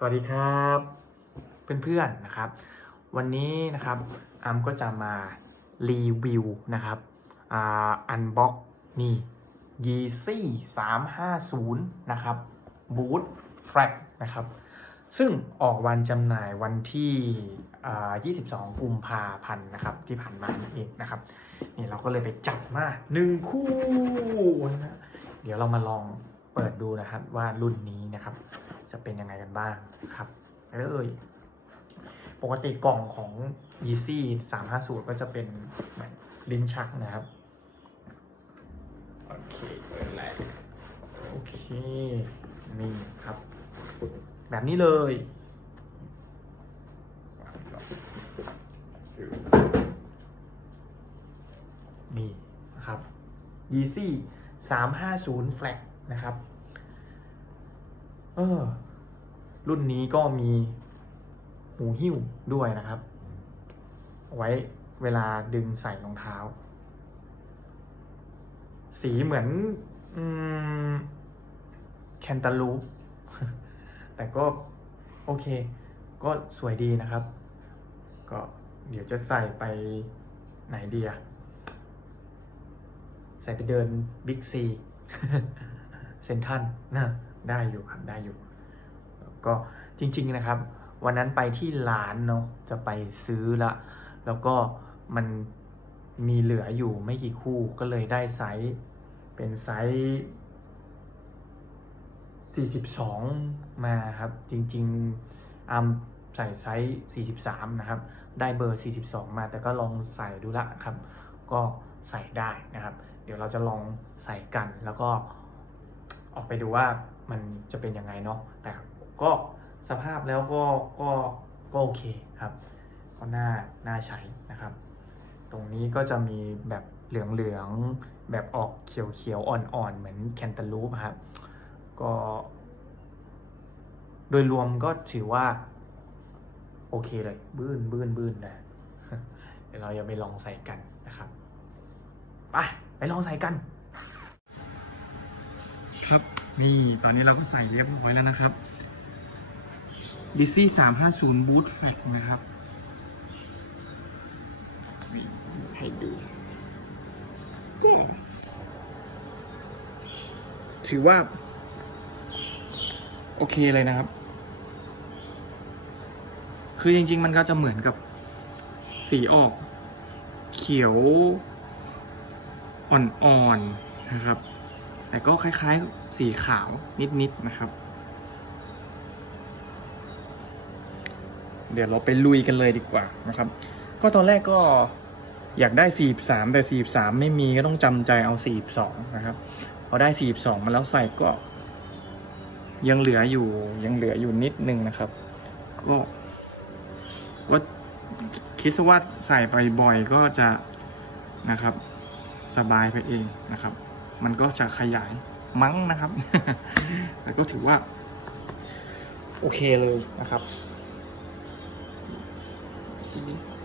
สวัสดีครับเพื่อนๆนะครับ วันนี้นะครับอัมก็จะมารีวิวนะครับอันบ็อกนี่ Yeezy 350นย์นะครับบูทแฟลกนะครับ ซึ่งออกวันจำหน่ายวันที่อ่า22 กุมภาพันธ์นะครับที่ผ่านมานี่เองนะครับนี่เราก็เลยไปจัดมาหนึ่งคู่นะเดี๋ยวเรามาลองเปิดดูนะครับว่ารุ่นนี้นะครับ จะเป็นยังไงกันบ้างครับเอ้ยปกติกล่องของ Yeezy 350ก็จะเป็นเหมือนลิ้นชักนะครับ โอเคเปิดแล้วโอเค นี่ครับ แบบนี้เลยนี่นะครับ Yeezy 350 Flag นะครับ เออ รุ่นนี้ก็มีหูหิ้วด้วยนะครับ ไว้เวลาดึงใส่รองเท้า สีเหมือนอืมแคนตาลูป แต่ก็โอเค ก็สวยดีนะครับ ก็เดี๋ยวจะใส่ไปไหนดีอะใส่ไปเดินบิ๊กซีเซนทันนะได้อยู่ครับ ได้อยู่ ก็จริง ๆนะครับ วันนั้นไปที่ร้านเนาะจะไปซื้อละแล้วก็มันมีเหลืออยู่ไม่กี่คู่ก็เลยได้ไซส์เป็นไซส์42 มาครับ จริงๆอัมใส่ไซส์43 นะครับ ได้เบอร์ 42 มา แต่ก็ลองใส่ดูละครับ ก็ใส่ได้นะครับ เดี๋ยวเราจะลองใส่กันแล้วก็ออกไปดูว่ามันจะเป็นยังไงเนาะแต่ ก็สภาพแล้วก็ก็ก็โอเคครับ ก็น่าน่าใช้นะครับ ตรงนี้ก็จะมีแบบเหลืองๆแบบออกเขียวๆอ่อนๆ เหมือนแคนตาลูปครับ ก็ โดยรวมก็ถือว่า โอเคเลย บื้นบื้นบื้นนะเดี๋ยวเราจะไปลองใส่กันนะครับไปไปลองใส่กัน ครับนี่ตอนนี้เราก็ใส่เรียบร้อยแล้วนะครับ ดิซี่สามห้าศูนย์บูทแฟลกนะครับนี่ให้ดูก็ถือว่า โอเคเลยนะครับ คือจริง ๆ มันก็จะเหมือนกับสีออก เขียว อ่อน ๆ นะครับ แต่ก็คล้าย ๆ สีขาวนิด ๆ นะครับ เดี๋ยวเราไปลุยกันเลยดีกว่านะครับ ก็ตอนแรกก็อยากได้ 43 แต่ 43 ไม่มีก็ต้องจำใจเอา 42 นะครับพอได้ 42 มาแล้วใส่ก็ ยังเหลืออยู่ยังเหลืออยู่นิดนึงนะครับ ก็ก็คิดซะว่าใส่ไปบ่อยก็จะนะครับ สบายไปเองนะครับ มันก็จะขยายมั้งนะครับ แต่ก็ถือว่า โอเคเลยนะครับ สี